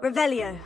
Revelio.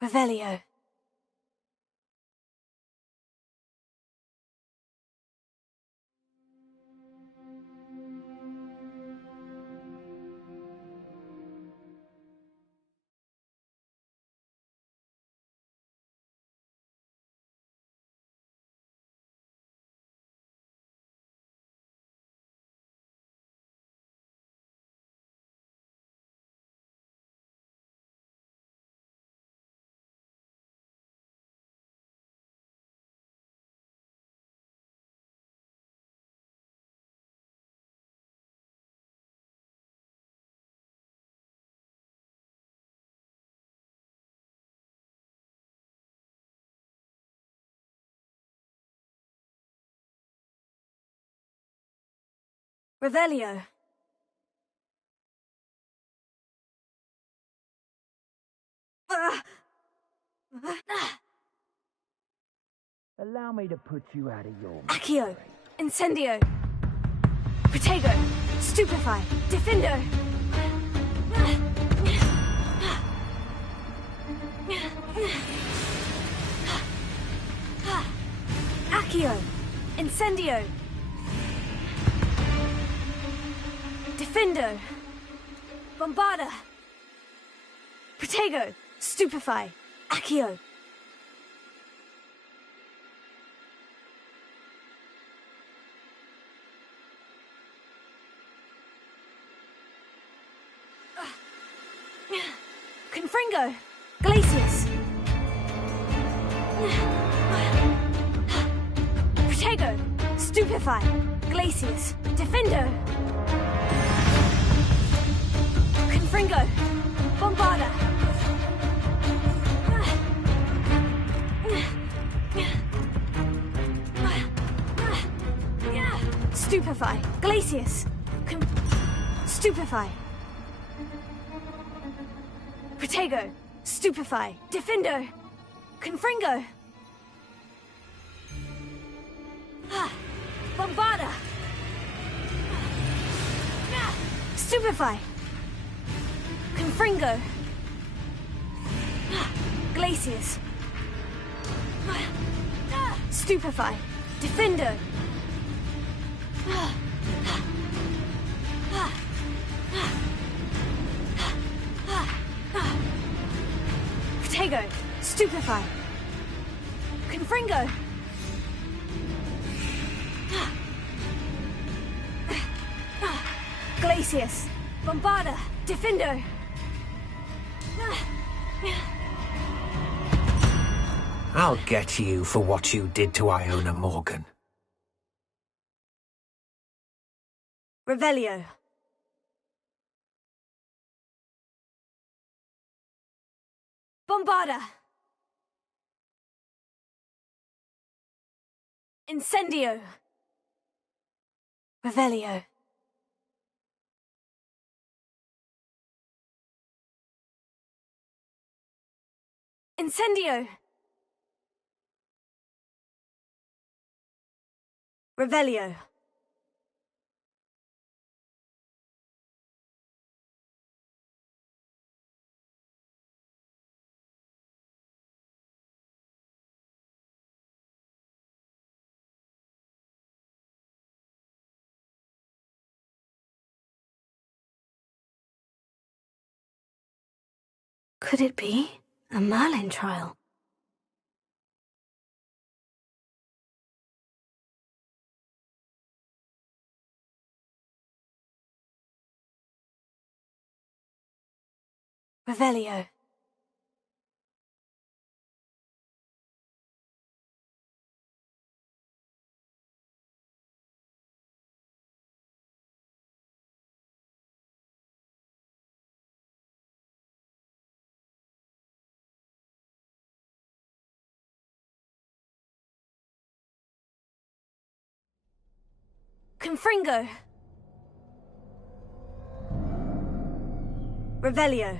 Revelio. Revelio. Allow me to put you out of your Accio. misery. Incendio. Protego. Stupefy. Defendo. Accio. Incendio. Defendo. Bombarda. Protego. Stupefy. Accio. Confringo. Glacius. Protego. Stupefy. Glacius. Defendo. Confringo. Bombarda. Stupefy. Glacius. Stupefy. Protego. Stupefy. Defendo. Confringo. Bombarda. Stupefy. Confringo. Glacius. Stupefy. Defendo. Protego, Stupefy. Confringo. Glacius, Bombarda, Defendo. I'll get you for what you did to Iona Morgan. Revelio. Bombarda. Incendio. Revelio. Incendio. Revelio. Could it be a Merlin trial? Revelio. Confringo. Revelio.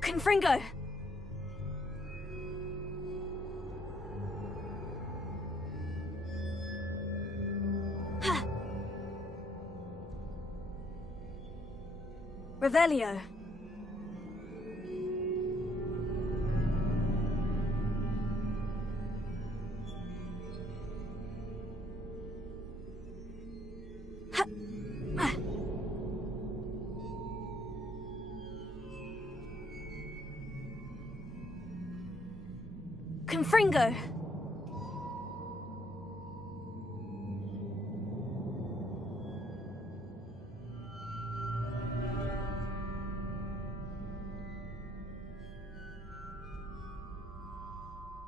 Confringo. Revelio. Confringo.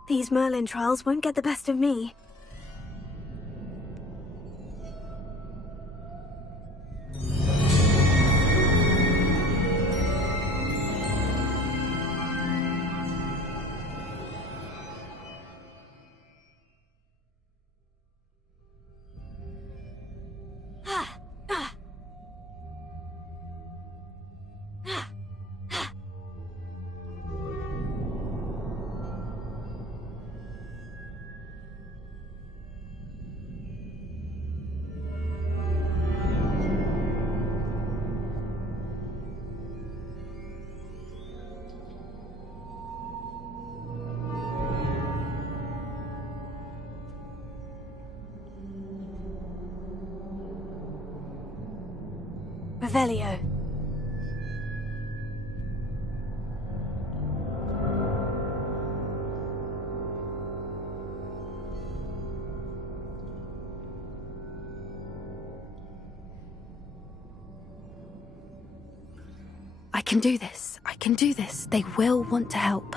These Merlin trials won't get the best of me. Revelio. I can do this. I can do this. They will want to help.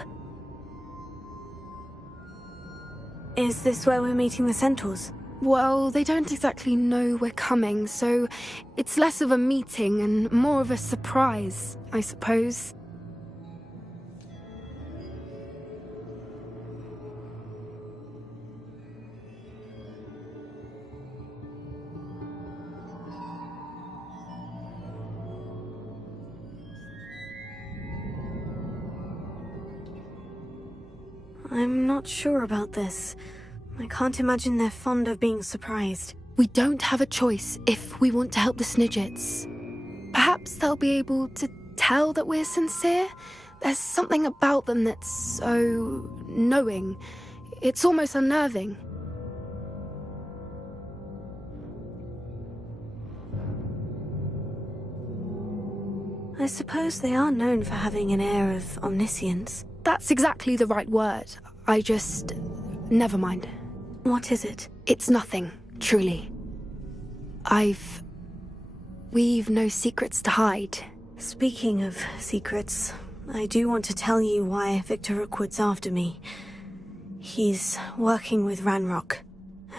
Is this where we're meeting the Centaurs? Well, they don't exactly know we're coming, so it's less of a meeting and more of a surprise, I suppose. I'm not sure about this. I can't imagine they're fond of being surprised. We don't have a choice if we want to help the Snidgets. Perhaps they'll be able to tell that we're sincere. There's something about them that's so knowing. It's almost unnerving. I suppose they are known for having an air of omniscience. That's exactly the right word. Never mind. What is it? It's nothing, truly. We've no secrets to hide. Speaking of secrets, I do want to tell you why Victor Rookwood's after me. He's working with Ranrock,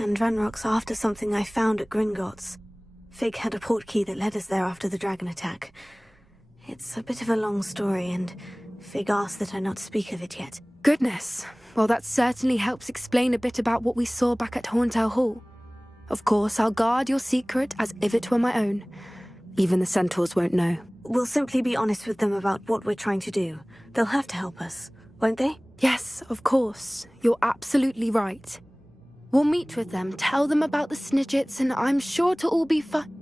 and Ranrock's after something I found at Gringotts. Fig had a portkey that led us there after the dragon attack. It's a bit of a long story, and Fig asked that I not speak of it yet. Goodness. Well, that certainly helps explain a bit about what we saw back at Horntail Hall. Of course, I'll guard your secret as if it were my own. Even the centaurs won't know. We'll simply be honest with them about what we're trying to do. They'll have to help us, won't they? Yes, of course. You're absolutely right. We'll meet with them, tell them about the Snidgets, and I'm sure it'll all be fun.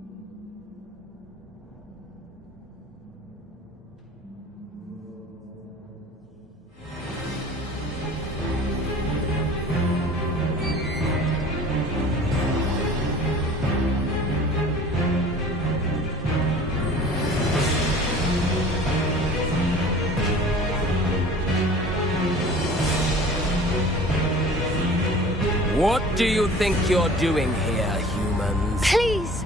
What do you think you're doing here, humans? Please!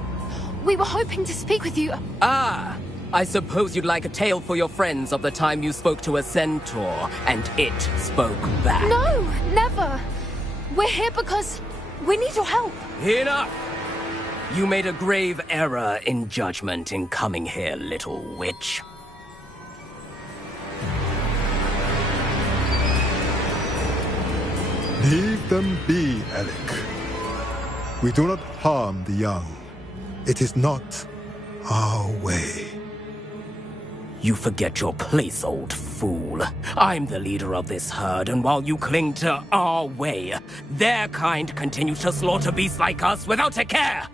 We were hoping to speak with you. Ah! I suppose you'd like a tale for your friends of the time you spoke to a centaur, and it spoke back. No! Never! We're here because we need your help. Enough! You made a grave error in judgment in coming here, little witch. Leave them be, Alec. We do not harm the young. It is not our way. You forget your place, old fool. I'm the leader of this herd, and while you cling to our way, their kind continue to slaughter beasts like us without a care!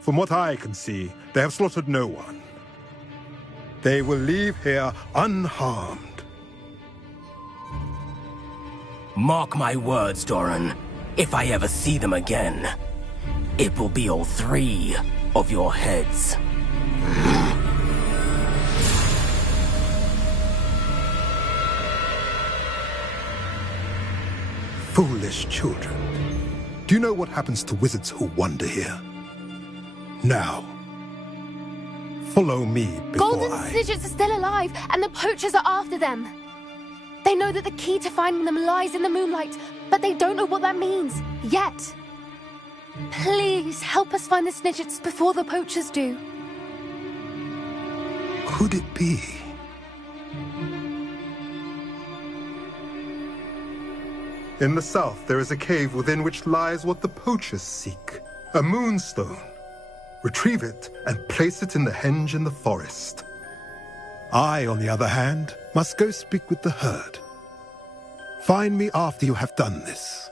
From what I can see, they have slaughtered no one. They will leave here unharmed. Mark my words, Doran. If I ever see them again, it will be all 3 of your heads. Foolish children. Do you know what happens to wizards who wander here? Now, follow me before Golden Snidgets are still alive, and the poachers are after them. They know that the key to finding them lies in the moonlight, but they don't know what that means, yet. Please, help us find the Snidgets before the poachers do. Could it be? In the south, there is a cave within which lies what the poachers seek. A moonstone. Retrieve it and place it in the henge in the forest. I, on the other hand, must go speak with the herd. Find me after you have done this.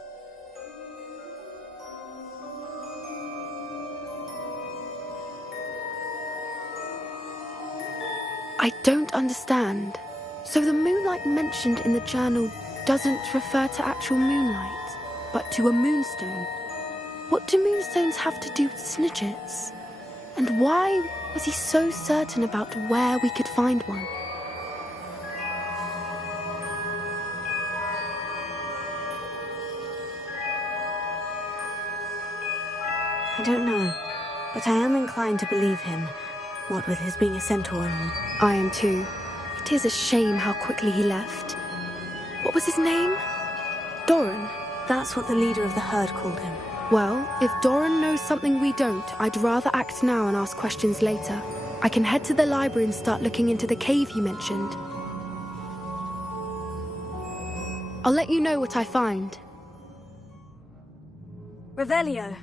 I don't understand. So the moonlight mentioned in the journal doesn't refer to actual moonlight, but to a moonstone. What do moonstones have to do with Snidgets? And why was he so certain about where we could find one? I don't know, but I am inclined to believe him, what with his being a centaur and all. I am too. It is a shame how quickly he left. What was his name? Doran. That's what the leader of the herd called him. Well, if Doran knows something we don't, I'd rather act now and ask questions later. I can head to the library and start looking into the cave you mentioned. I'll let you know what I find. Revelio.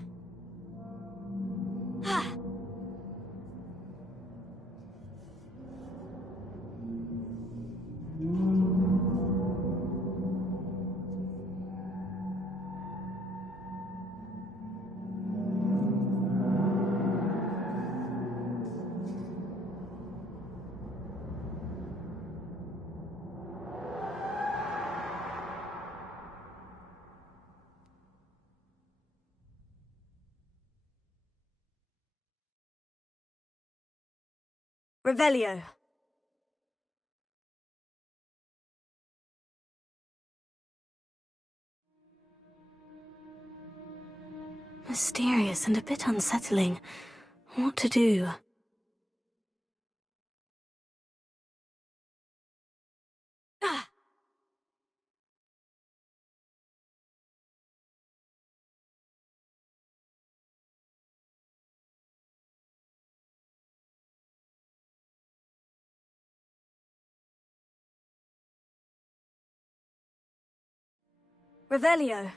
Revelio. Mysterious and a bit unsettling. What to do? Revelio.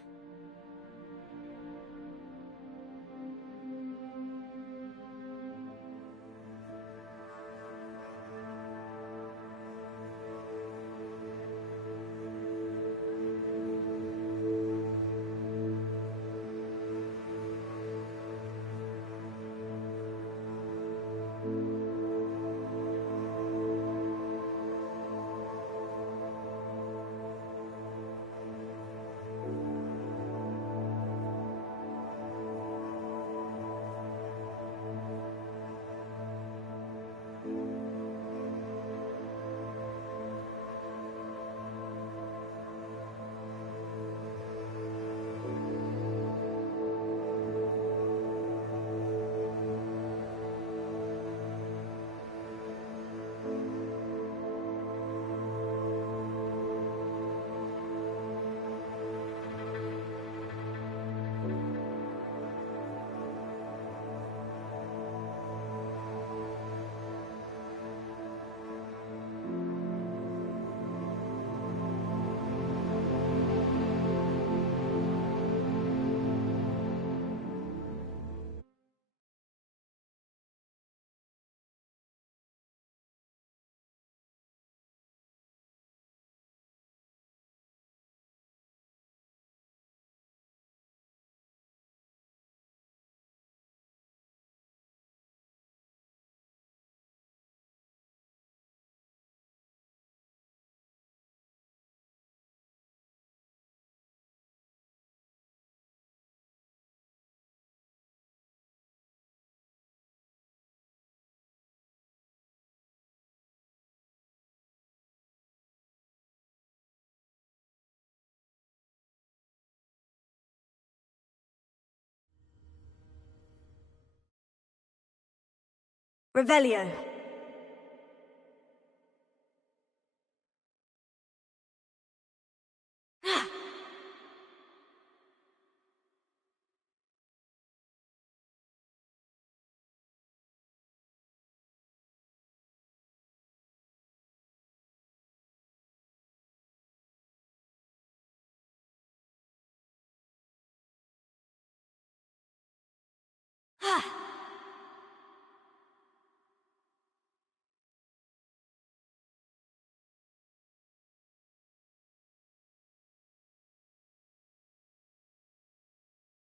Revelio.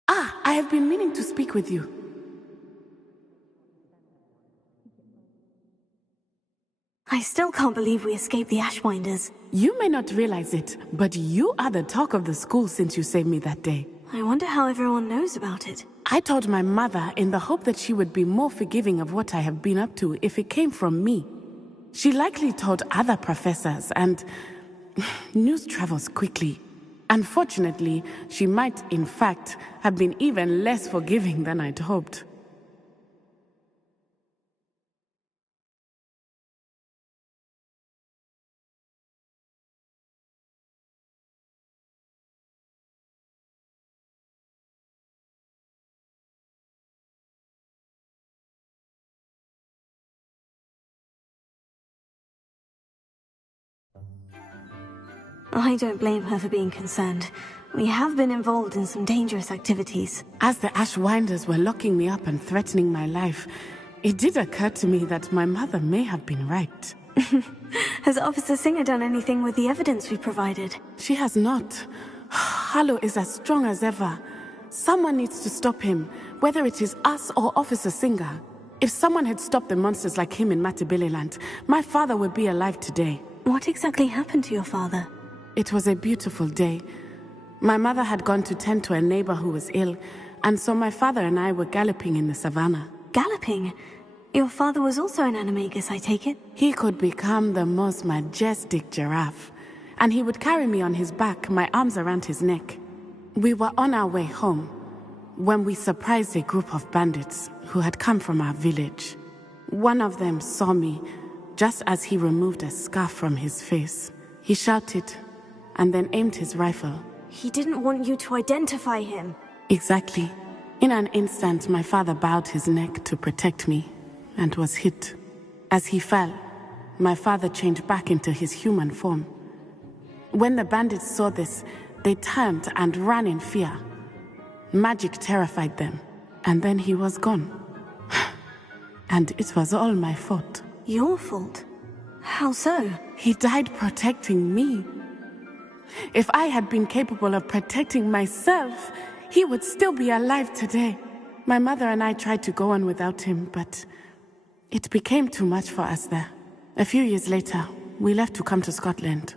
Ah, I have been meaning to speak with you. I still can't believe we escaped the Ashwinders. You may not realize it, but you are the talk of the school since you saved me that day. I wonder how everyone knows about it. I told my mother in the hope that she would be more forgiving of what I have been up to if it came from me. She likely told other professors, and news travels quickly. Unfortunately, she might, in fact, have been even less forgiving than I'd hoped. I don't blame her for being concerned. We have been involved in some dangerous activities. As the Ashwinders were locking me up and threatening my life, it did occur to me that my mother may have been right. Has Officer Singer done anything with the evidence we provided? She has not. Harlow is as strong as ever. Someone needs to stop him, whether it is us or Officer Singer. If someone had stopped the monsters like him in Matabeleland, my father would be alive today. What exactly happened to your father? It was a beautiful day. My mother had gone to tend to a neighbor who was ill, and so my father and I were galloping in the savannah. Galloping? Your father was also an animagus, I take it? He could become the most majestic giraffe, and he would carry me on his back, my arms around his neck. We were on our way home when we surprised a group of bandits who had come from our village. One of them saw me just as he removed a scarf from his face. He shouted and then aimed his rifle. He didn't want you to identify him. Exactly. In an instant, my father bowed his neck to protect me and was hit. As he fell, my father changed back into his human form. When the bandits saw this, they turned and ran in fear. Magic terrified them, and then he was gone. And it was all my fault. Your fault? How so? He died protecting me. If I had been capable of protecting myself, he would still be alive today. My mother and I tried to go on without him, but it became too much for us there. A few years later, we left to come to Scotland.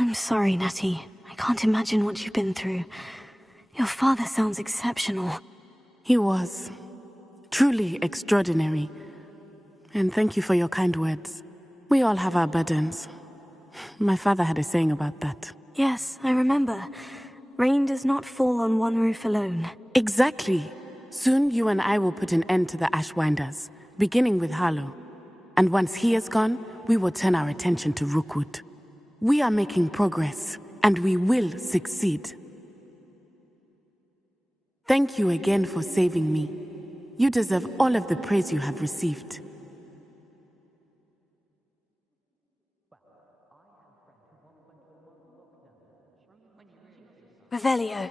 I'm sorry, Natty. I can't imagine what you've been through. Your father sounds exceptional. He was truly extraordinary. And thank you for your kind words. We all have our burdens. My father had a saying about that. Yes, I remember. Rain does not fall on one roof alone. Exactly. Soon you and I will put an end to the Ashwinders, beginning with Harlow. And once he is gone, we will turn our attention to Rookwood. We are making progress, and we will succeed. Thank you again for saving me. You deserve all of the praise you have received. Revelio.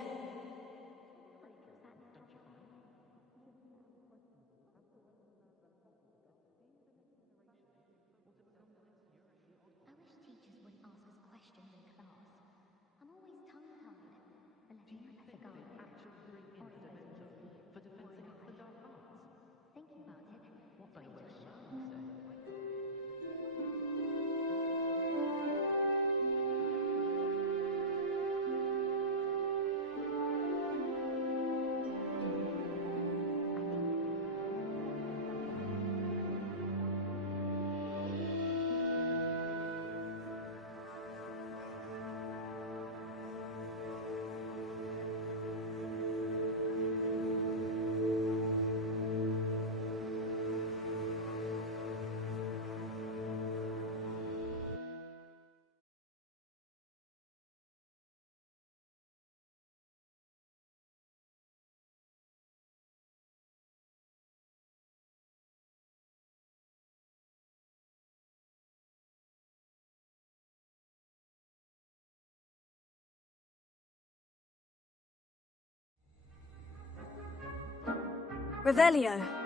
Revelio.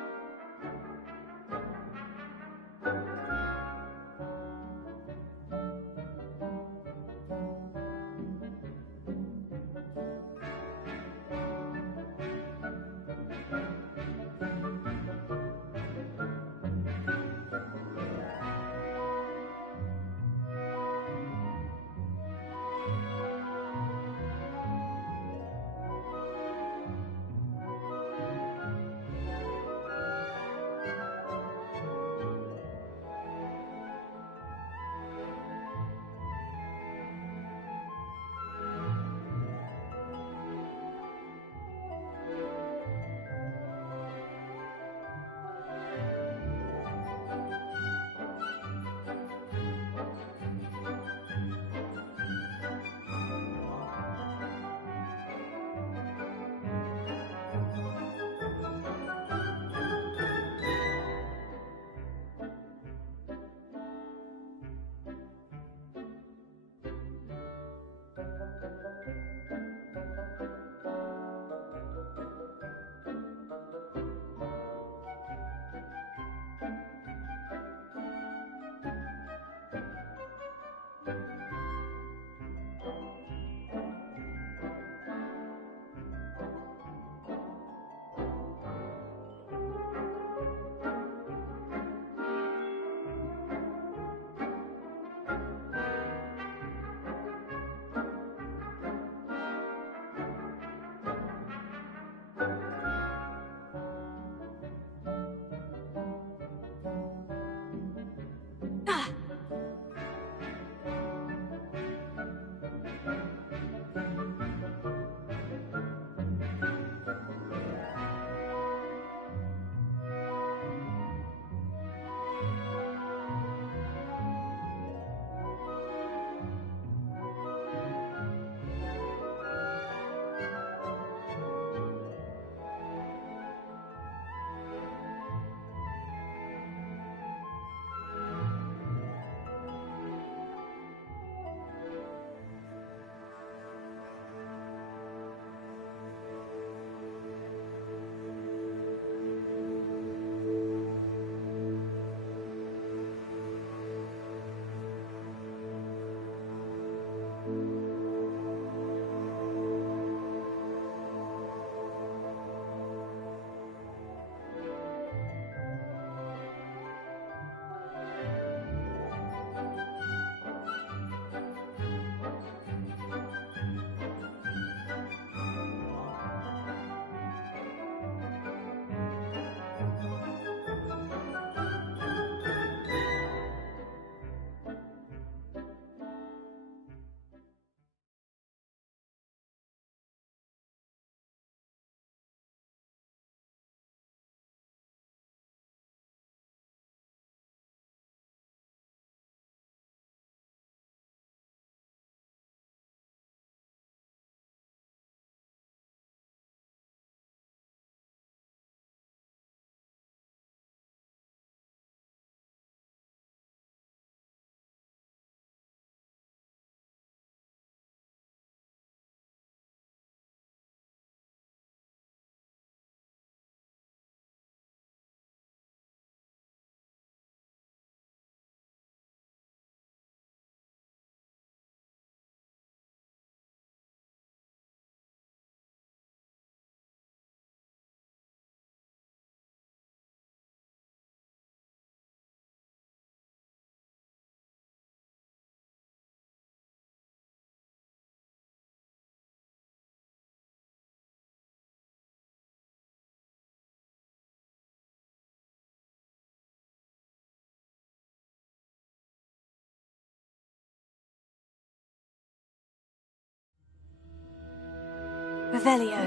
Revelio.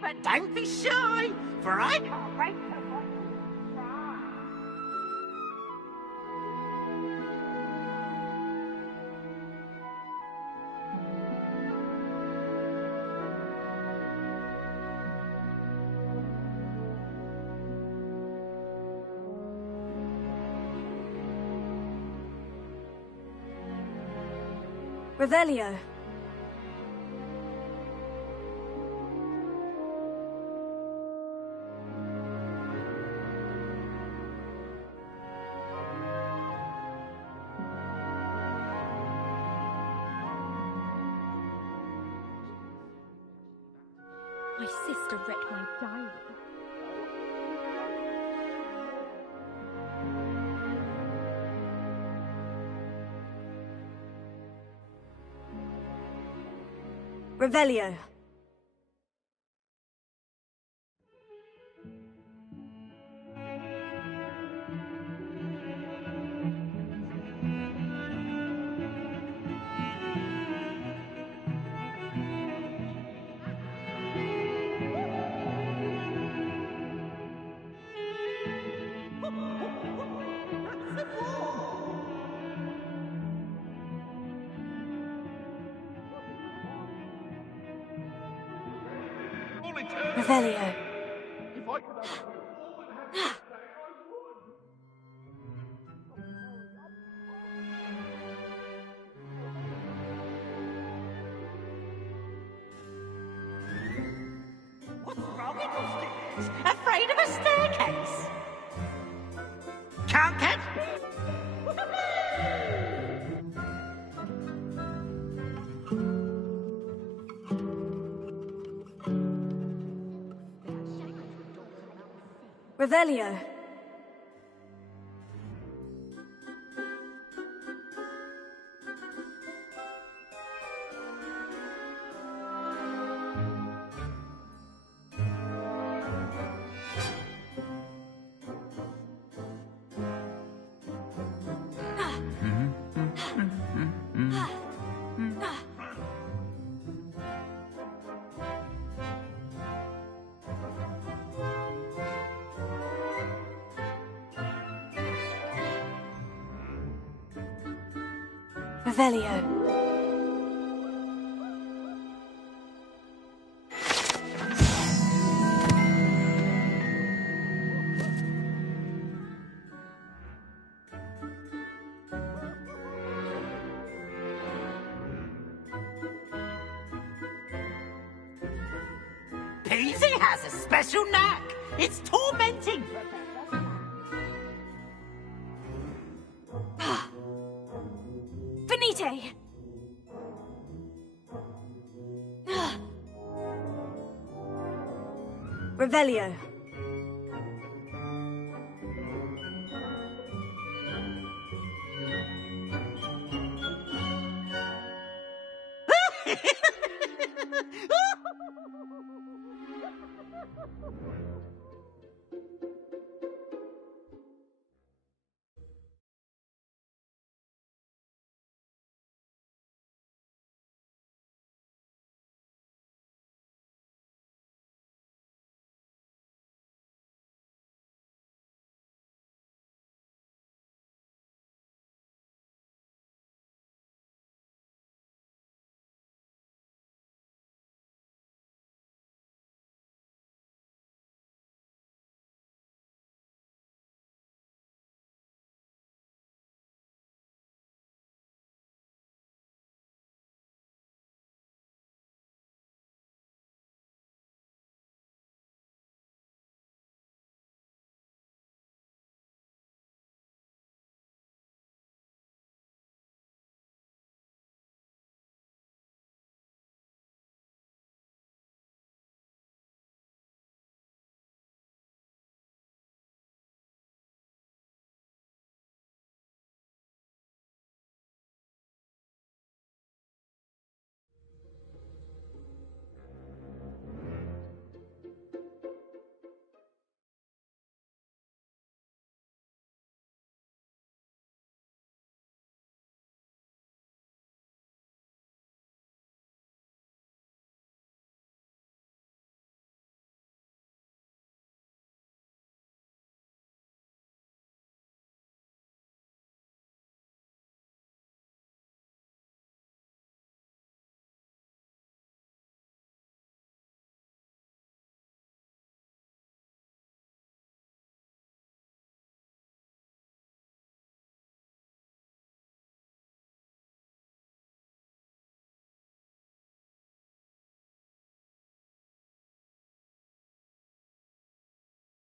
But don't be shy, for I can't wait to Revelio. My sister read my diary. Revelio. Revelio. What's wrong with you students? Afraid of a staircase? Can't catch me? Revelio. Revelio. Peasy has a special knack. It's tormenting. Finite! Revelio.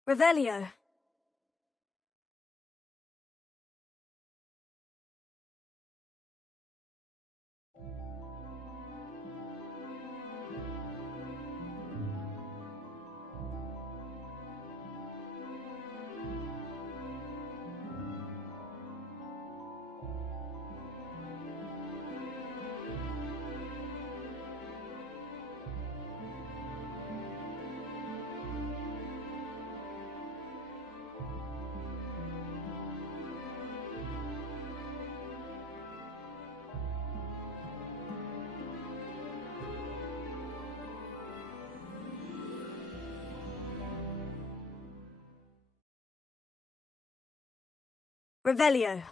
Revelio. Revelio.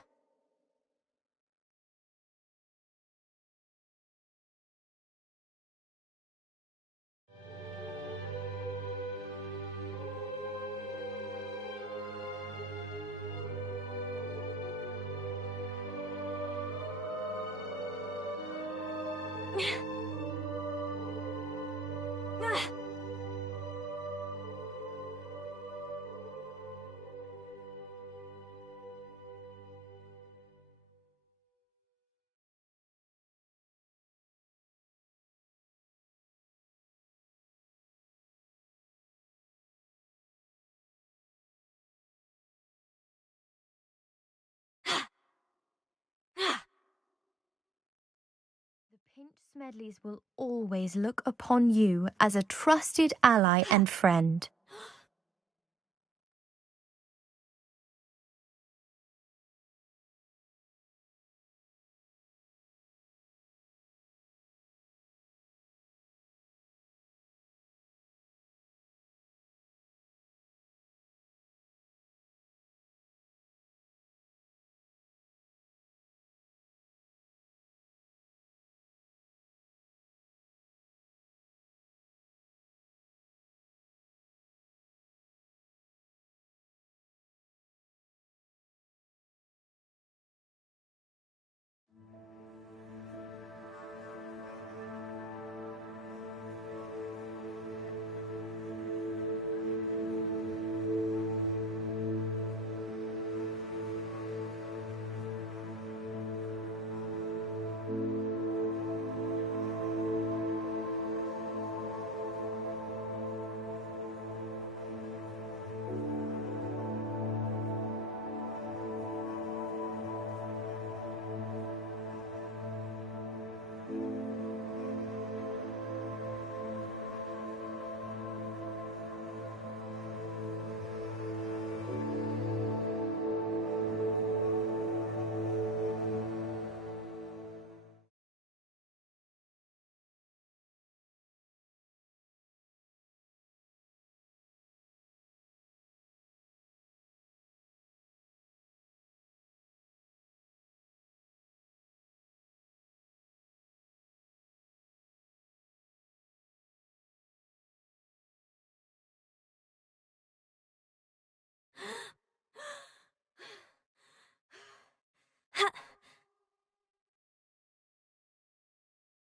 The Pinch Smedleys will always look upon you as a trusted ally and friend.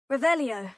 Revelio.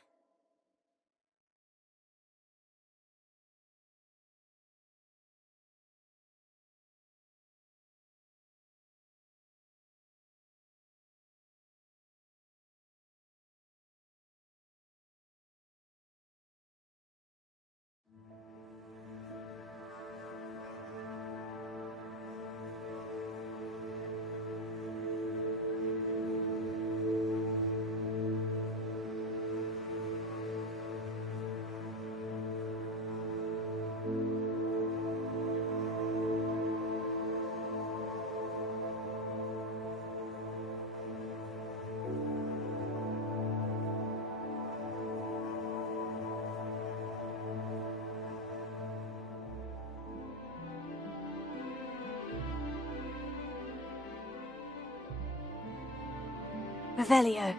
Revelio.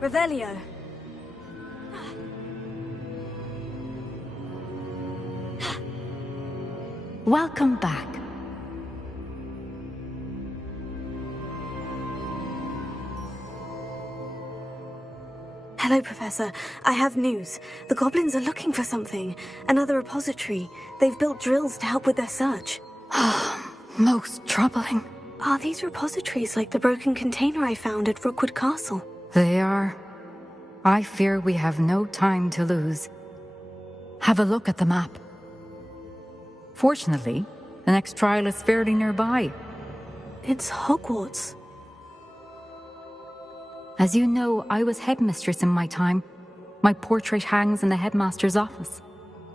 Revelio. Welcome back. Hello, Professor. I have news. The goblins are looking for something. Another repository. They've built drills to help with their search. Most troubling. Are these repositories like the broken container I found at Rookwood Castle? They are. I fear we have no time to lose. Have a look at the map. Fortunately, the next trial is fairly nearby. It's Hogwarts. As you know, I was headmistress in my time. My portrait hangs in the headmaster's office.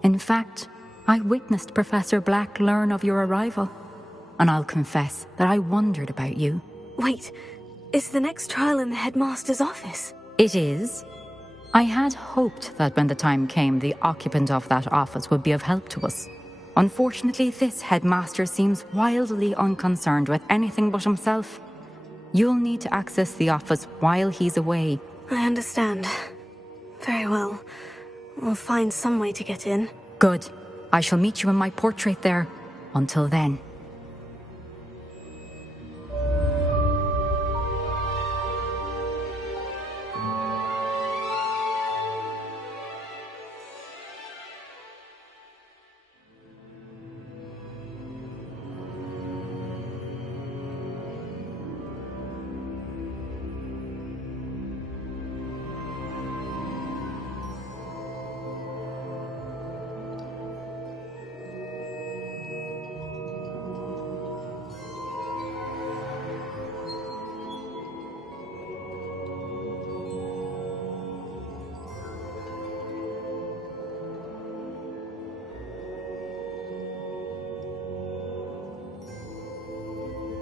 In fact, I witnessed Professor Black learn of your arrival. And I'll confess that I wondered about you. Wait, is the next trial in the headmaster's office? It is. I had hoped that when the time came, the occupant of that office would be of help to us. Unfortunately, this headmaster seems wildly unconcerned with anything but himself. You'll need to access the office while he's away. I understand. Very well. We'll find some way to get in. Good. I shall meet you in my portrait there. Until then.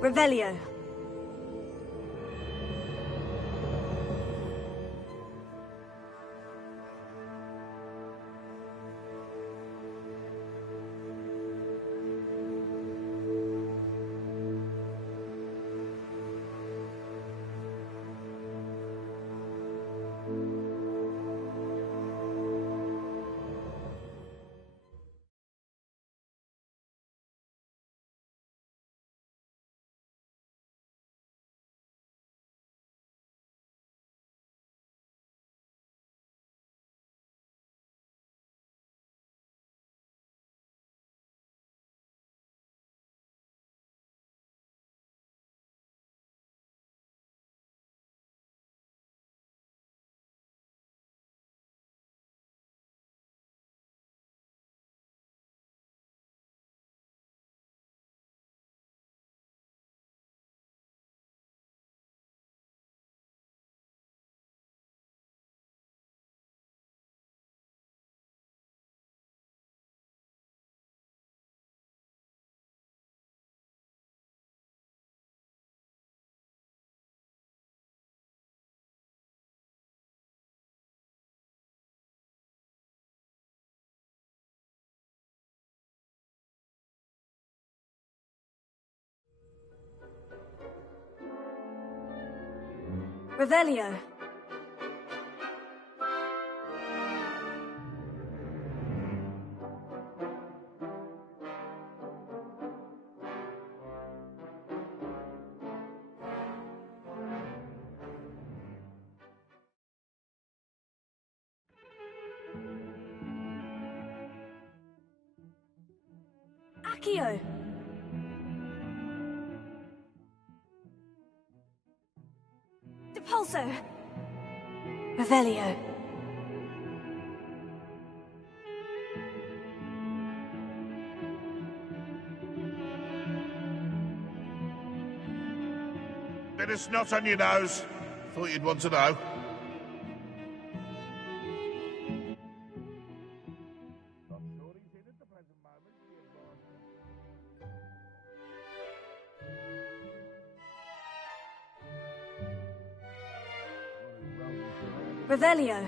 Revelio. Revelio. Accio. Depulso. Revelio. Bit of snot on your nose. Thought you'd want to know. Revelio.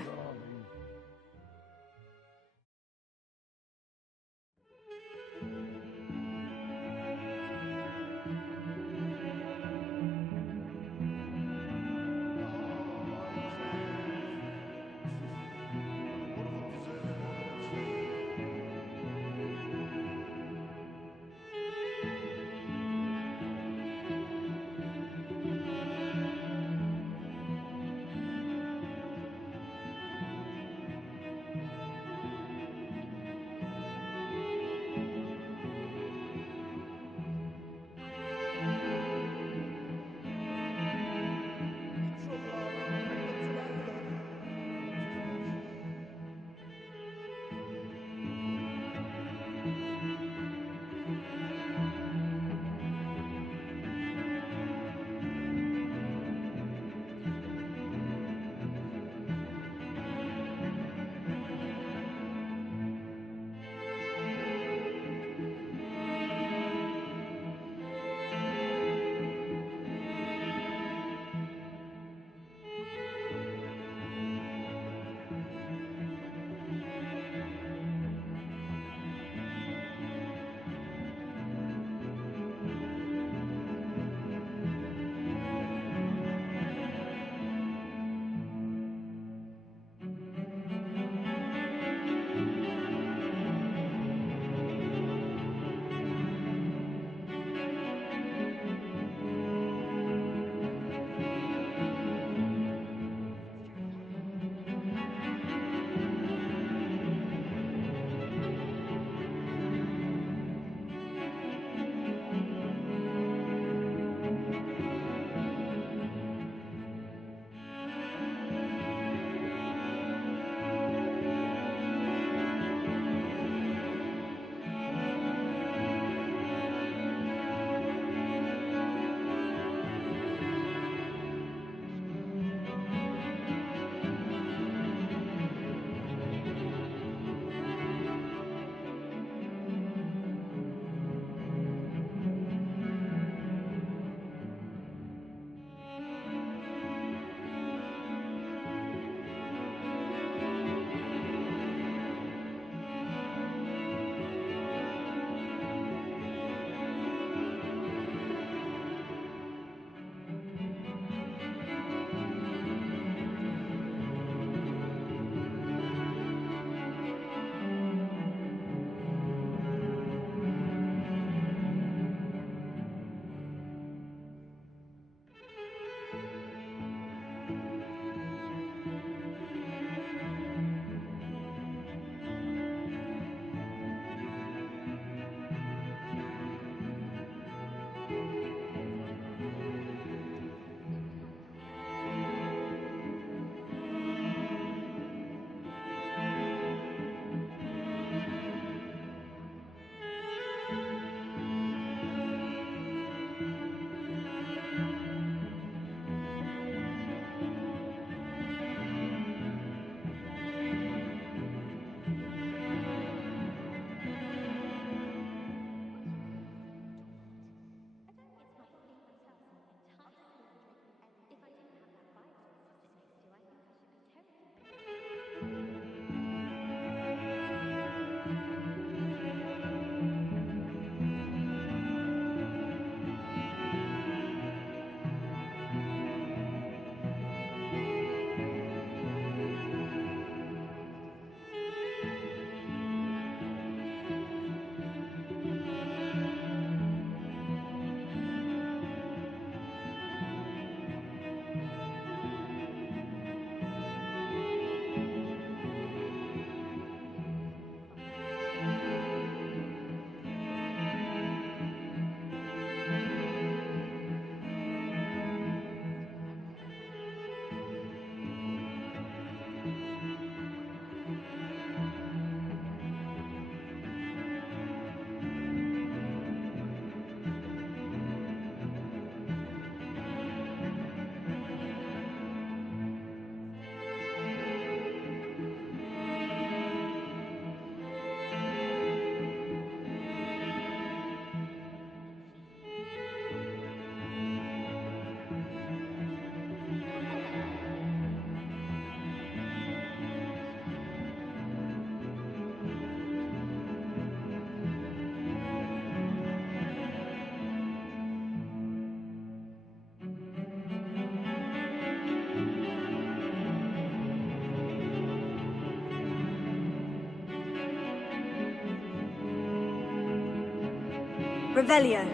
Revelio.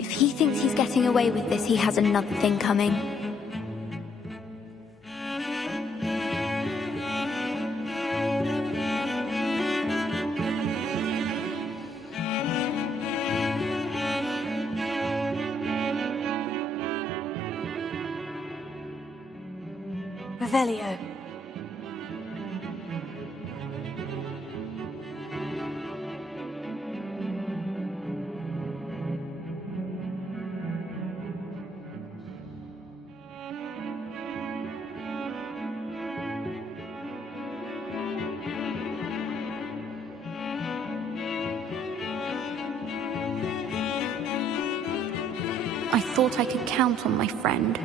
If he thinks he's getting away with this, he has another thing coming. Revelio. I thought I could count on my friend.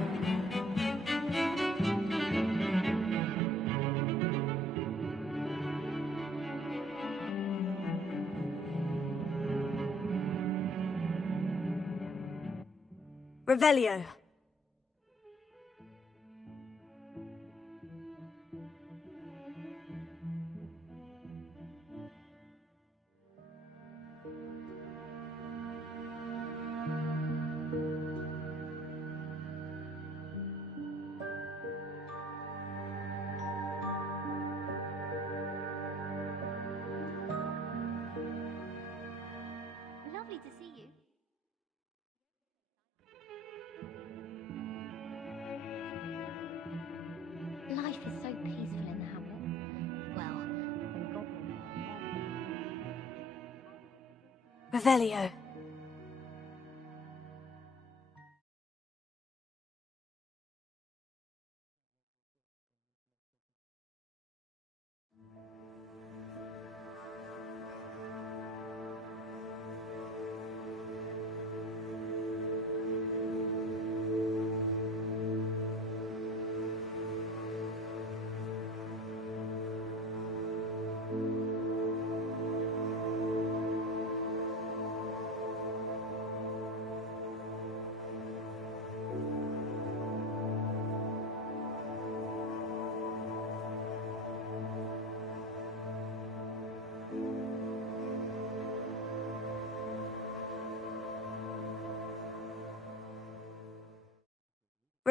Revelio. Lovely to see you. Life is so peaceful in the hamlet. Well, when God... Revelio.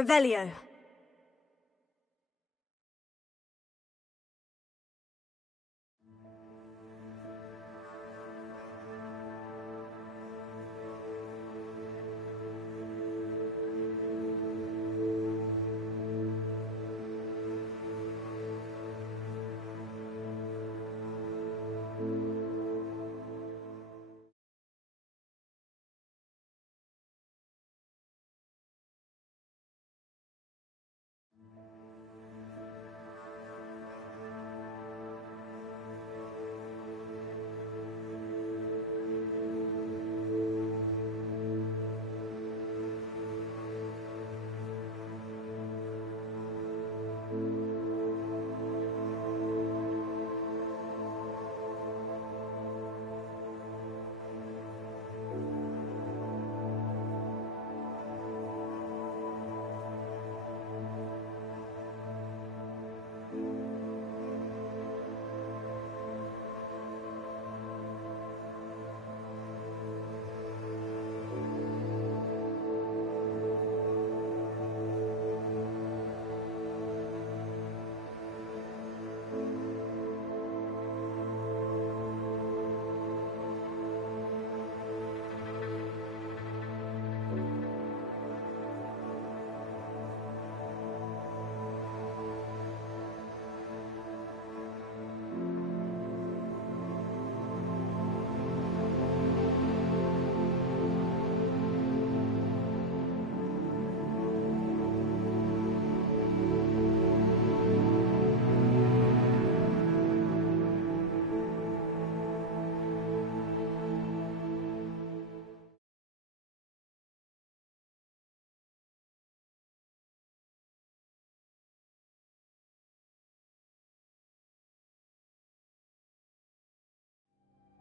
Revelio.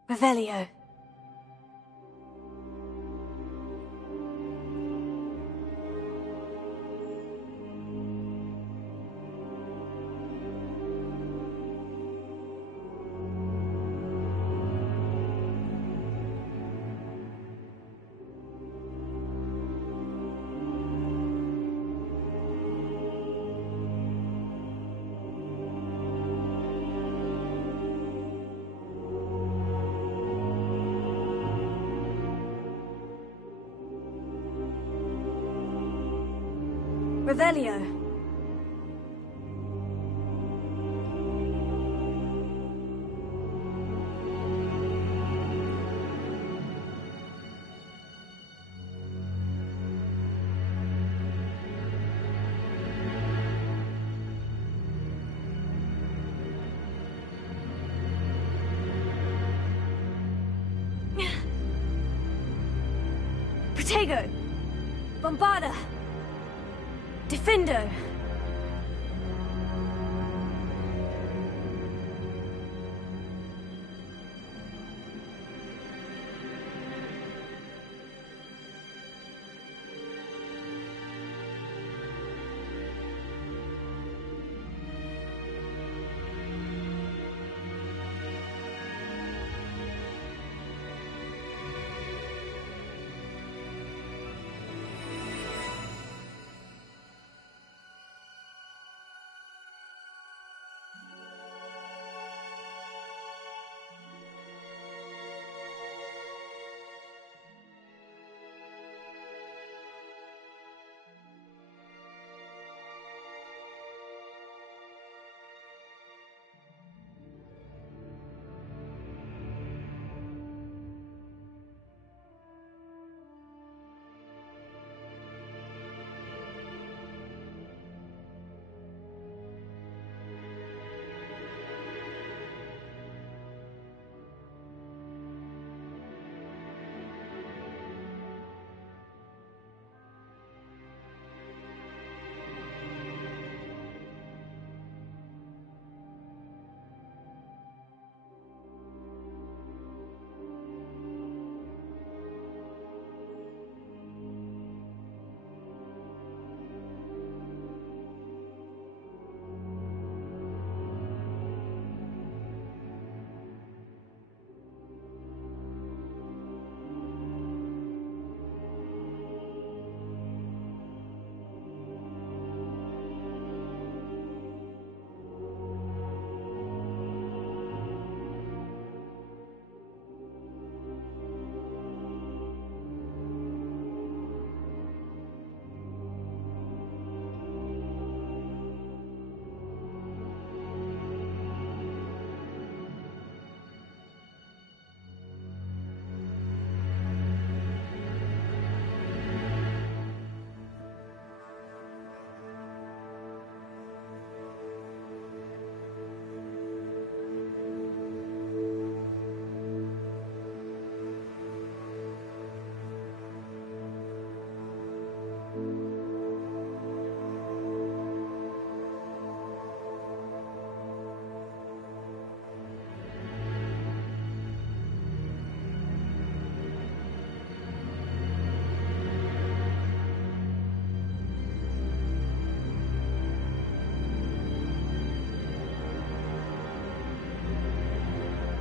Revelio. Revelio. Protego! Bombarda! Defendo!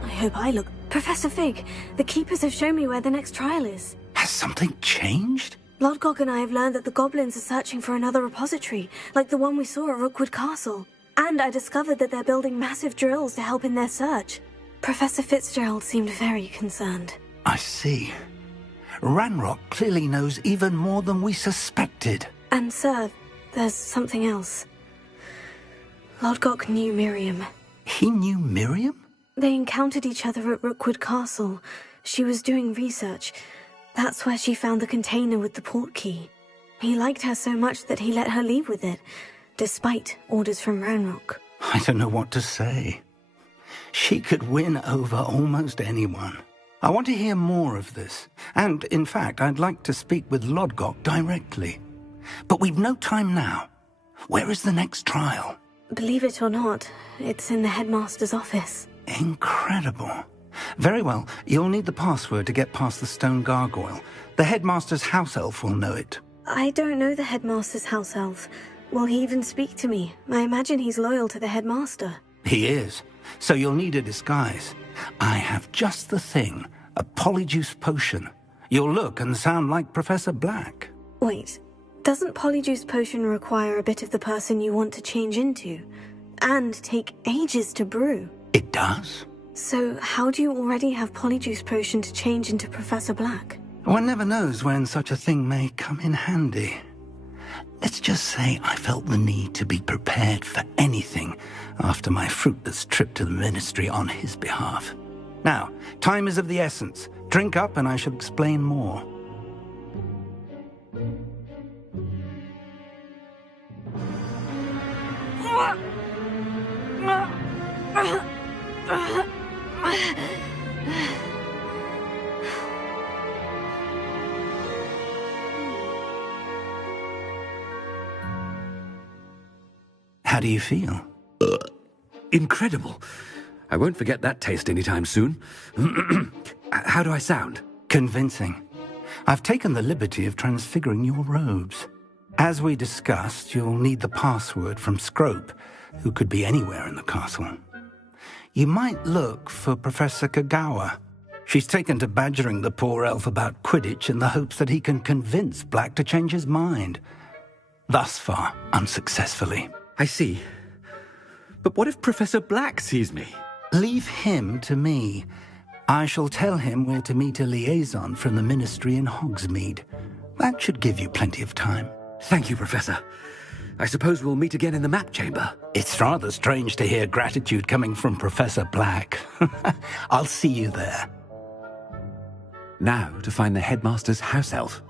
I hope I look... Professor Fig, the Keepers have shown me where the next trial is. Has something changed? Lodgok and I have learned that the goblins are searching for another repository, like the one we saw at Rookwood Castle. And I discovered that they're building massive drills to help in their search. Professor Fitzgerald seemed very concerned. I see. Ranrock clearly knows even more than we suspected. And sir, there's something else. Lodgok knew Miriam. He knew Miriam? They encountered each other at Rookwood Castle. She was doing research. That's where she found the container with the port key. He liked her so much that he let her leave with it, despite orders from Ranrock. I don't know what to say. She could win over almost anyone. I want to hear more of this. And, in fact, I'd like to speak with Lodgok directly. But we've no time now. Where is the next trial? Believe it or not, it's in the headmaster's office. Incredible. Very well, you'll need the password to get past the stone gargoyle. The headmaster's house elf will know it. I don't know the headmaster's house elf. Will he even speak to me? I imagine he's loyal to the headmaster. He is. So you'll need a disguise. I have just the thing. A polyjuice potion. You'll look and sound like Professor Black. Wait, doesn't polyjuice potion require a bit of the person you want to change into? And take ages to brew? It does. So how do you already have polyjuice potion to change into Professor Black? One never knows when such a thing may come in handy. Let's just say I felt the need to be prepared for anything after my fruitless trip to the Ministry on his behalf. Now, time is of the essence. Drink up and I shall explain more. How do you feel? Incredible. I won't forget that taste anytime soon. How do I sound? Convincing. I've taken the liberty of transfiguring your robes. As we discussed, you'll need the password from Scrope, who could be anywhere in the castle. You might look for Professor Kagawa. She's taken to badgering the poor elf about Quidditch in the hopes that he can convince Black to change his mind. Thus far, unsuccessfully. I see. But what if Professor Black sees me? Leave him to me. I shall tell him where to meet a liaison from the Ministry in Hogsmeade. That should give you plenty of time. Thank you, Professor. I suppose we'll meet again in the map chamber. It's rather strange to hear gratitude coming from Professor Black. I'll see you there. Now to find the headmaster's house elf.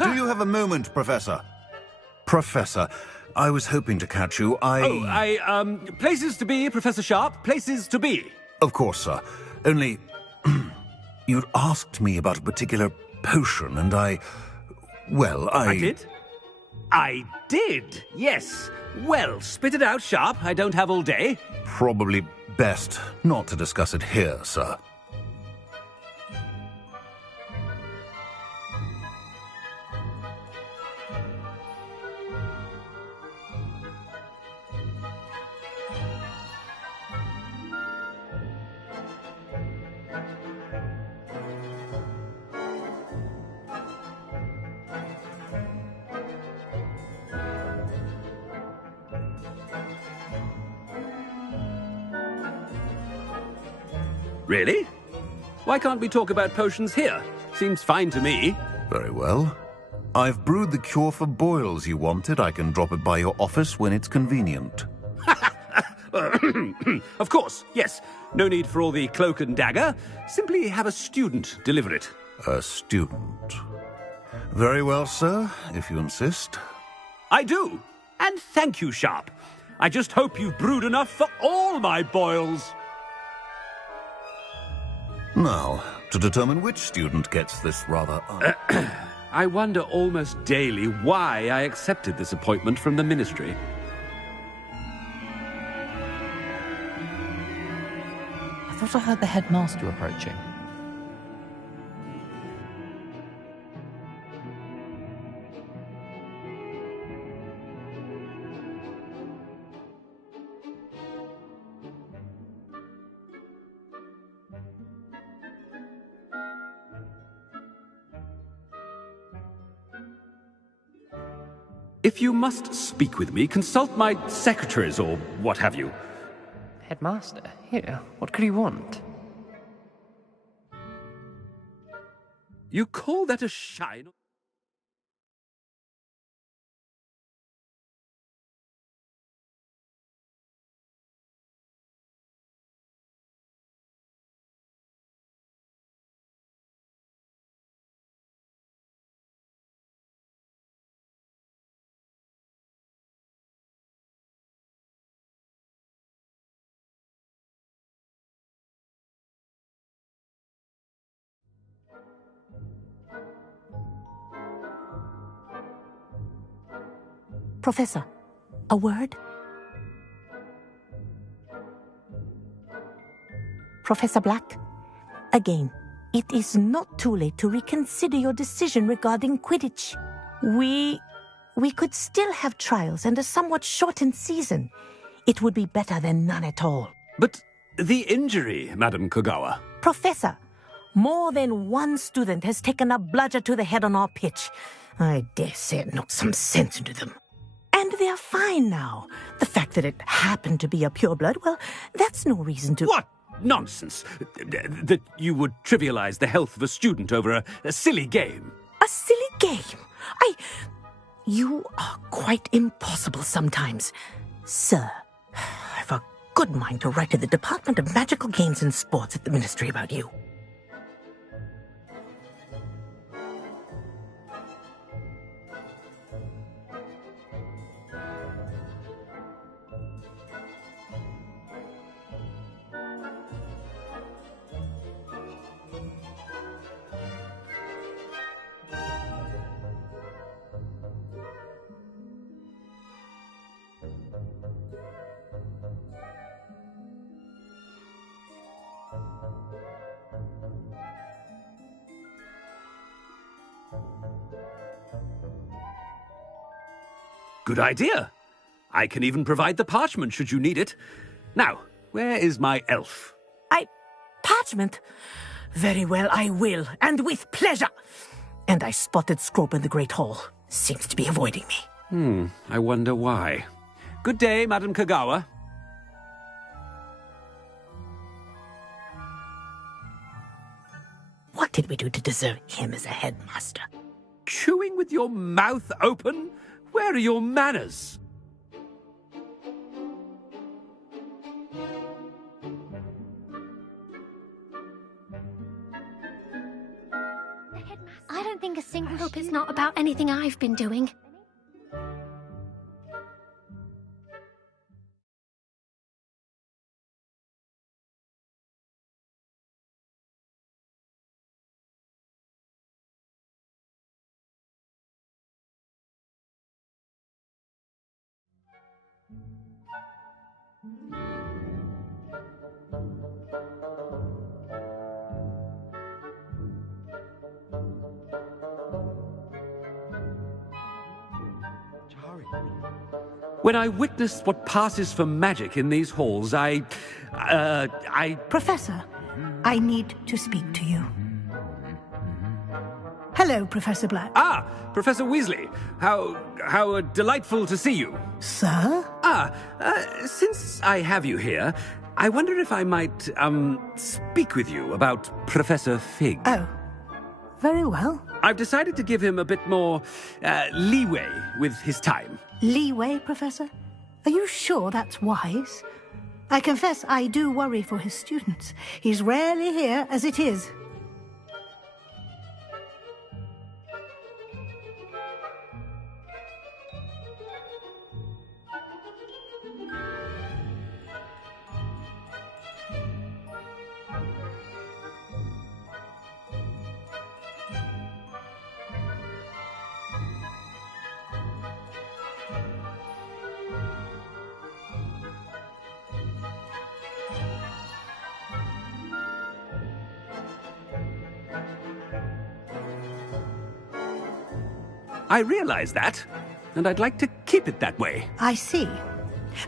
Do you have a moment, Professor? Professor, I was hoping to catch you. Places to be, Professor Sharp. Places to be. Of course, sir. Only, you'd asked me about a particular potion, and I did? I did, yes. Well, spit it out, Sharp. I don't have all day. Probably best not to discuss it here, sir. Really? Why can't we talk about potions here? Seems fine to me. Very well. I've brewed the cure for boils you wanted. I can drop it by your office when it's convenient. Of course, yes. No need for all the cloak and dagger. Simply have a student deliver it. A student? Very well, sir, if you insist. I do. And thank you, Sharp. I just hope you've brewed enough for all my boils. Now, to determine which student gets this rather... I wonder almost daily why I accepted this appointment from the Ministry. I thought I heard the headmaster approaching. If you must speak with me, consult my secretaries or what have you. Headmaster? Here, what could he want? You call that a shine? Professor, a word? Professor Black, again, it is not too late to reconsider your decision regarding Quidditch. We could still have trials and a somewhat shortened season. It would be better than none at all. But The injury, Madam Kogawa. Professor, more than one student has taken a bludger to the head on our pitch. I dare say it knocked some sense into them. And they're fine now. The fact that it happened to be a pureblood, well, that's no reason to... What nonsense! That you would trivialize the health of a student over a silly game. A silly game? You are quite impossible sometimes. Sir, I've a good mind to write to the Department of Magical Games and Sports at the Ministry about you. Good idea. I can even provide the parchment should you need it. Now, where is my elf? Parchment? Very well, I will, and with pleasure. And I spotted Scrope in the Great Hall. Seems to be avoiding me. I wonder why. Good day, Madam Kogawa. What did we do to deserve him as a headmaster? Chewing with your mouth open? Where are your manners? I don't think a syncope is not about anything I've been doing. When I witness what passes for magic in these halls, I... Professor, I need to speak to you. Hello, Professor Black. Ah, Professor Weasley. How delightful to see you. Sir? Since I have you here, I wonder if I might, speak with you about Professor Fig. Oh, very well. I've decided to give him a bit more, leeway with his time. Leeway, Professor? Are you sure that's wise? I confess I do worry for his students. He's rarely here as it is. I realize that, and I'd like to keep it that way. I see.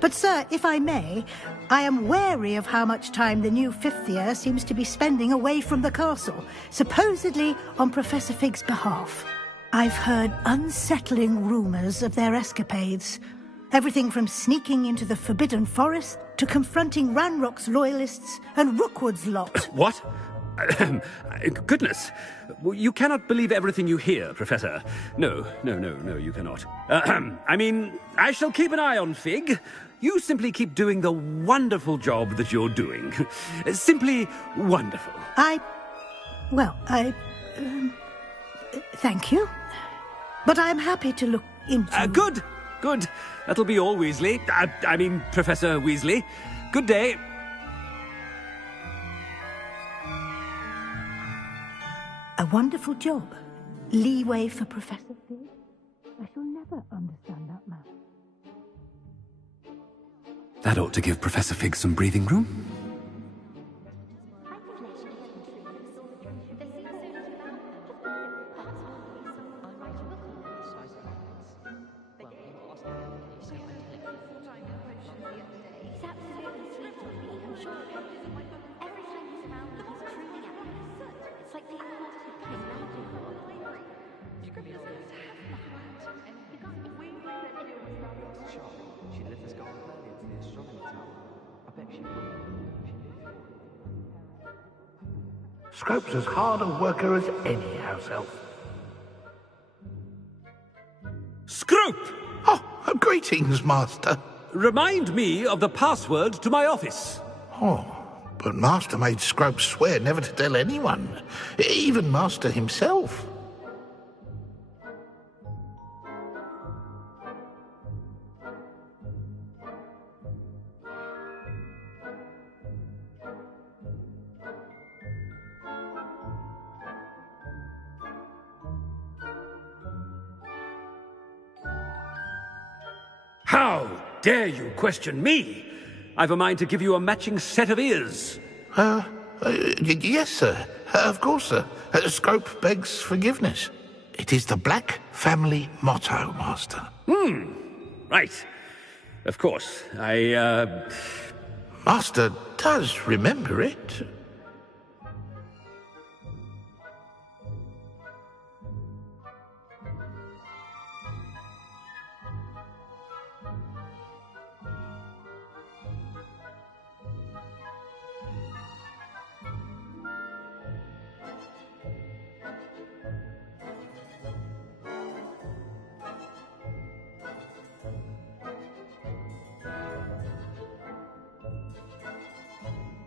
But, sir, if I may, I am wary of how much time the new fifth year seems to be spending away from the castle, supposedly on Professor Fig's behalf. I've heard unsettling rumours of their escapades. Everything from sneaking into the Forbidden Forest to confronting Ranrock's loyalists and Rookwood's lot. What? Goodness. You cannot believe everything you hear, Professor. No, you cannot. I mean, I shall keep an eye on Fig. You simply keep doing the wonderful job that you're doing. Simply wonderful. Thank you. But I'm happy to look into... Good. That'll be all, Weasley. I mean, Professor Weasley. Good day. A wonderful job. Leeway for Professor Fig. I shall never understand that man. That ought to give Professor Fig some breathing room. She lived this garden earlier to the astronomy tower. I bet she Scrope's as hard a worker as any house elf. Scrope! Oh, greetings, Master. Remind me of the password to my office. Oh, but Master made Scrope swear never to tell anyone, even Master himself. How dare you question me? I've a mind to give you a matching set of ears. Yes, sir. Of course, sir. Scrope begs forgiveness. It is the Black family motto, Master. Right. Of course. Master does remember it.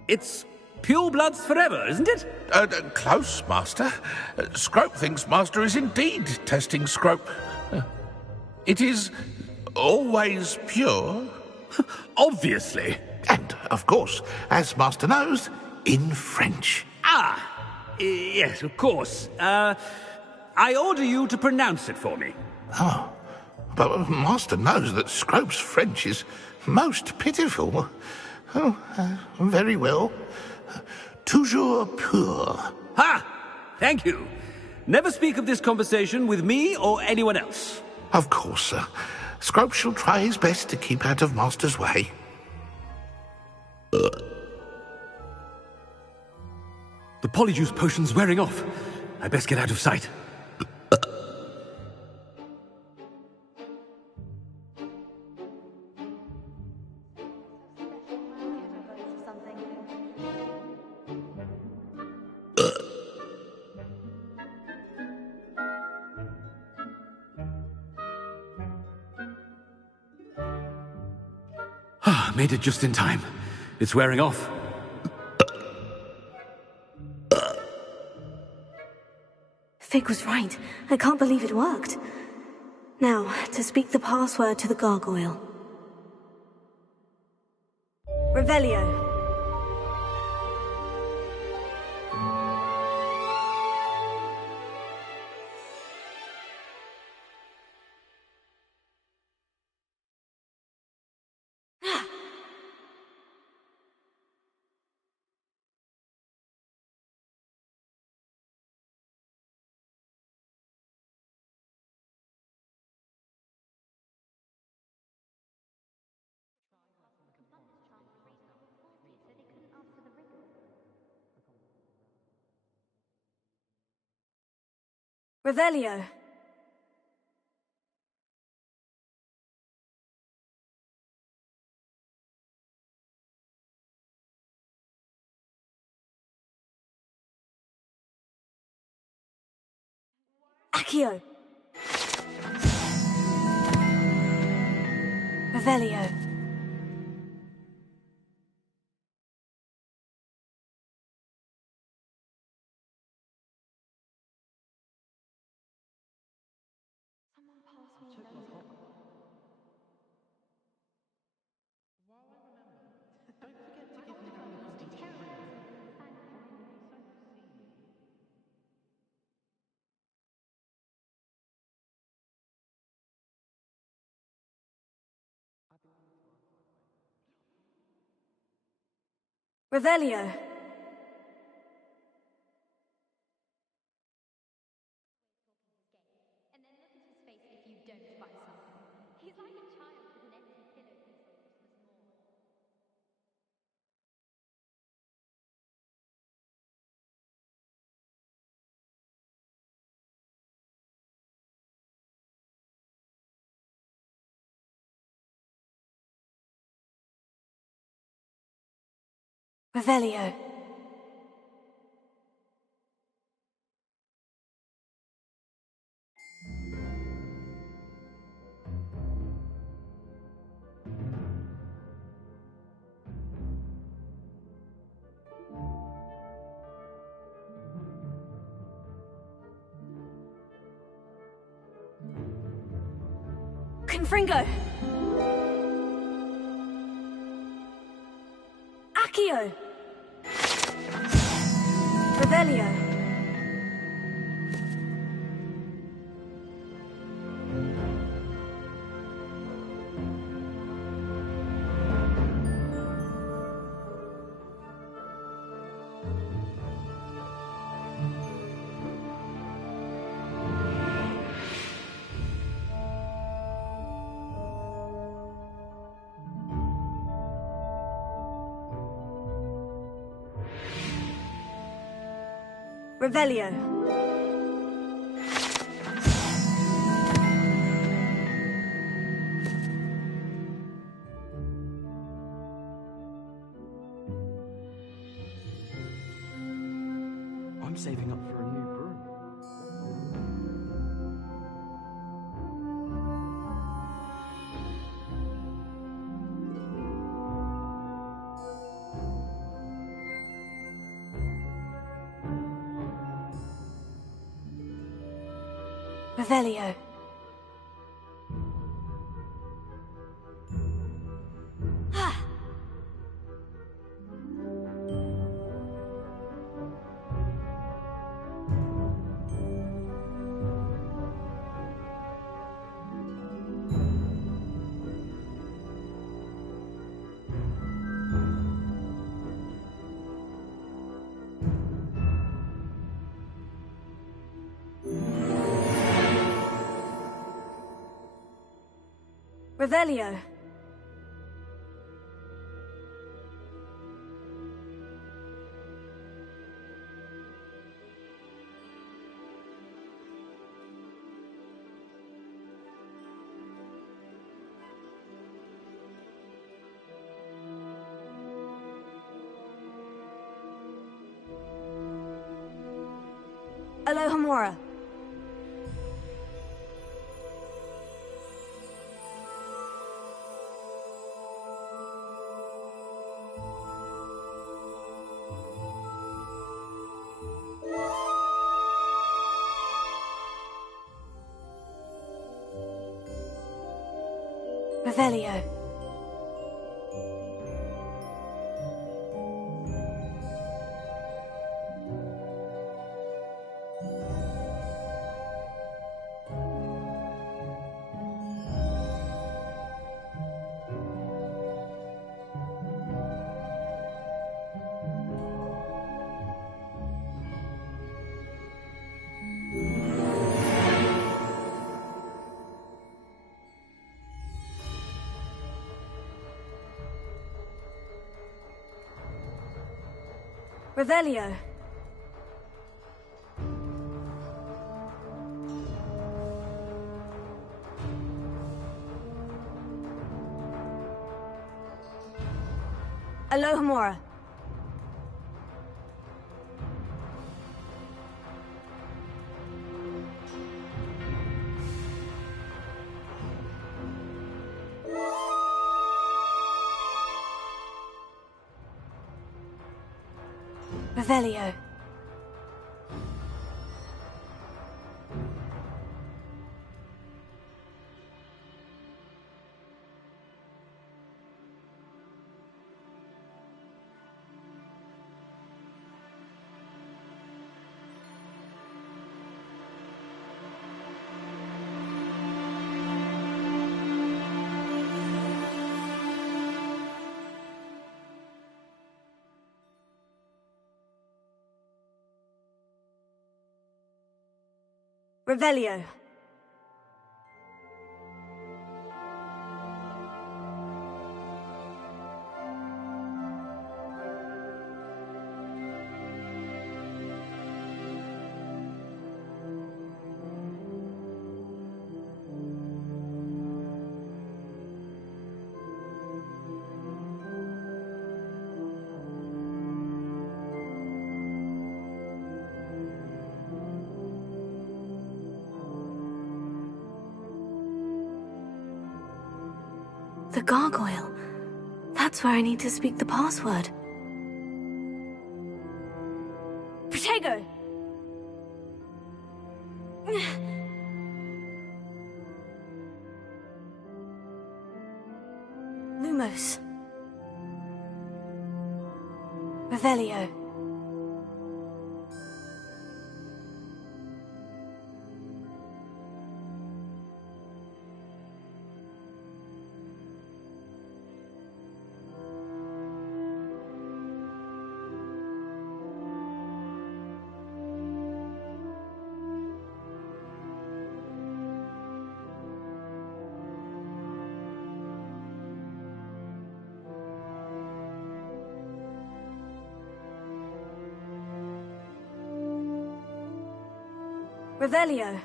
It's pure bloods forever, isn't it? Close, Master. Scrope thinks Master is indeed testing Scrope. It is always pure. Obviously. And, of course, as Master knows, in French. Yes, of course. I order you to pronounce it for me. Oh, but Master knows that Scrope's French is most pitiful. Oh, very well. Toujours pur. Ha! Thank you. Never speak of this conversation with me or anyone else. Of course, sir. Scrope shall try his best to keep out of Master's way. The polyjuice potion's wearing off. I best get out of sight. Made it just in time. It's wearing off. Fig was right. I can't believe it worked. Now, to speak the password to the gargoyle. Revelio. Revelio. Accio. Revelio. Revelio. Revelio. Confringo! Accio! Revelio! Revelio. I'm saving up for a new broom. Revelio. Revelio. Alohomora. Revelio. Revelio. Alohomora. Revelio. Revelio. The gargoyle. That's where I need to speak the password. Protego! Lumos. Revelio. Revelio.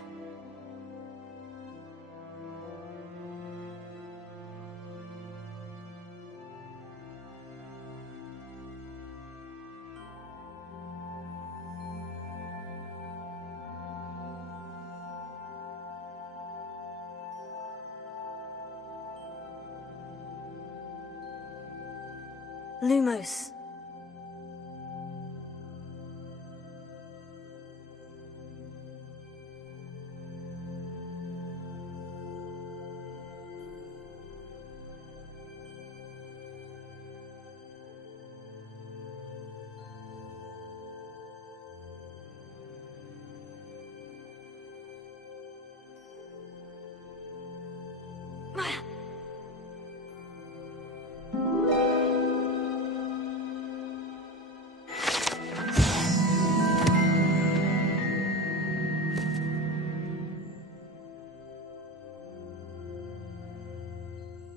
Lumos.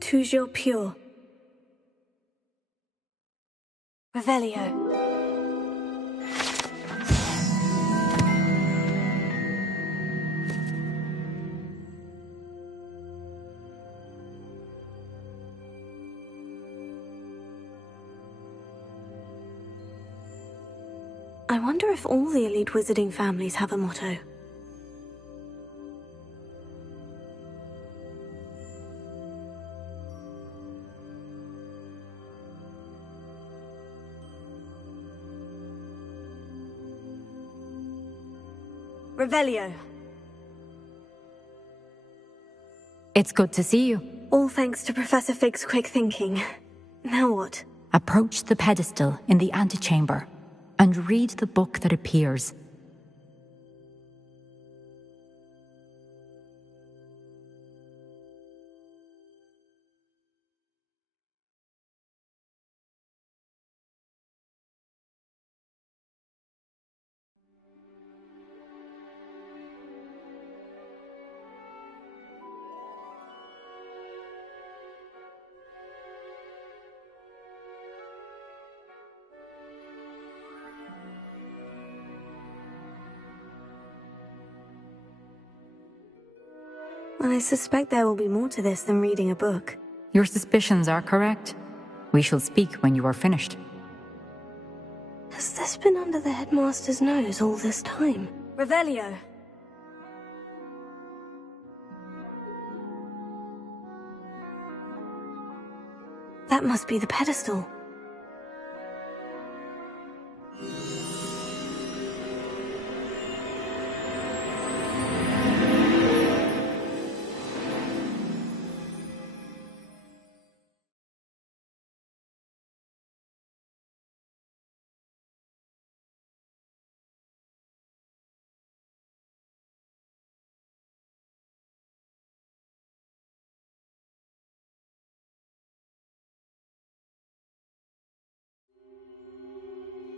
Toujours pure. Revelio. I wonder if all the elite wizarding families have a motto. Revelio. It's good to see you. All thanks to Professor Fig's quick thinking. Now what? Approach the pedestal in the antechamber and read the book that appears. I suspect there will be more to this than reading a book. Your suspicions are correct. We shall speak when you are finished. Has this been under the headmaster's nose all this time? Revelio. That must be the pedestal.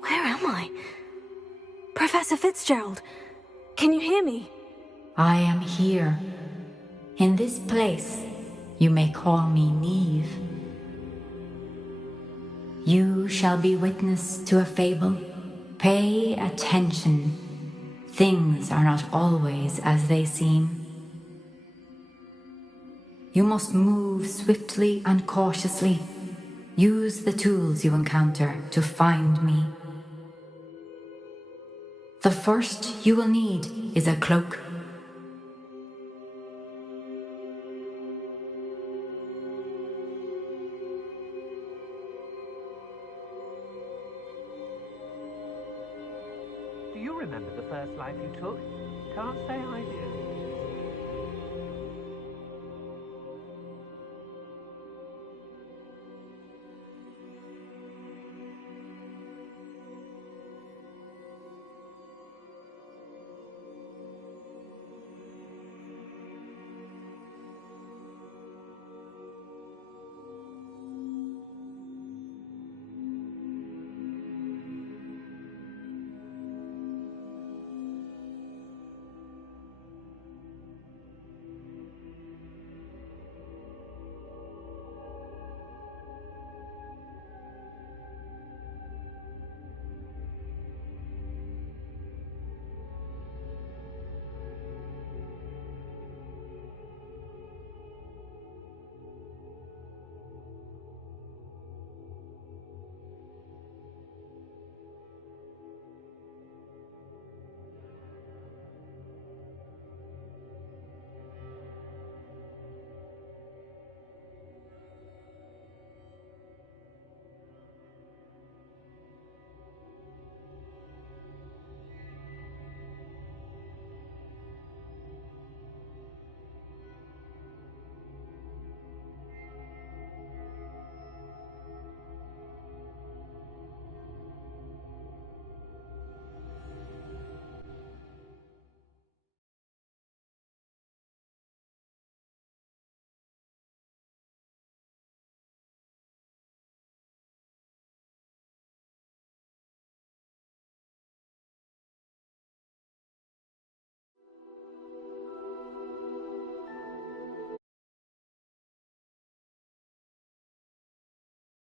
Where am I? Professor Fitzgerald, can you hear me? I am here. In this place, you may call me Neve. You shall be witness to a fable. Pay attention. Things are not always as they seem. You must move swiftly and cautiously. Use the tools you encounter to find me. The first you will need is a cloak. remember the first life you took. Can't say I do.